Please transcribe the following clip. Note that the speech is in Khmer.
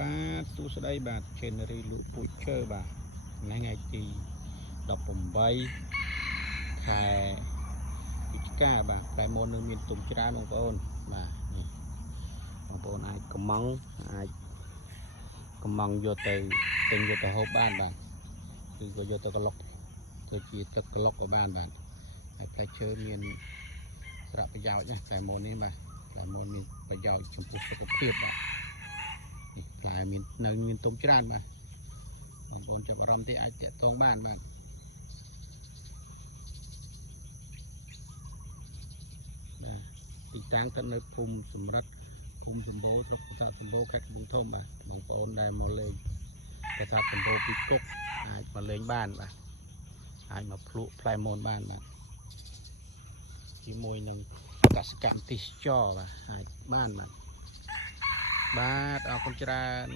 បាទសួស្តីបាទ January លក់ពូជឈើបាទថ្ងៃទី18ខែវិច្ឆិកាបាទតែមុននឹងមានទុំច្រើនបងប្អូនបាទនេះបងប្អូនអាចកំងយកទៅទិញយកទៅហូបបានបាទគឺក៏យកទៅក្លុកធ្វើជាទឹកក្លុកក៏បានបាទហើយផ្លែឈើមានសារៈប្រយោជន៍ណាតែមុននេះបាទតែមុនមានប្រយោជន៍ចំពោះសុខភាពបាទនេះផ្លែមានទុំច្រើនបាទបងប្អូនចាប់អារម្មណ៍ទេអាចតាក់ទងបានបាទទីតាំងស្ថិតនៅភូមិសំរិទ្ធភូមិសំបូរស្រុកប្រាសាទសំបូរខេត្តកំពង់ធំបាទបងប្អូនដែលមកលេងប្រាសាទសំបូរពីគុកអាចមកលេងបានបាទអាចមកភ្លក់ផ្លែមនបានបាទជាមួយនឹងកសិកម្មទេសចរបាទអាចបានបាទអរគុណច្រើន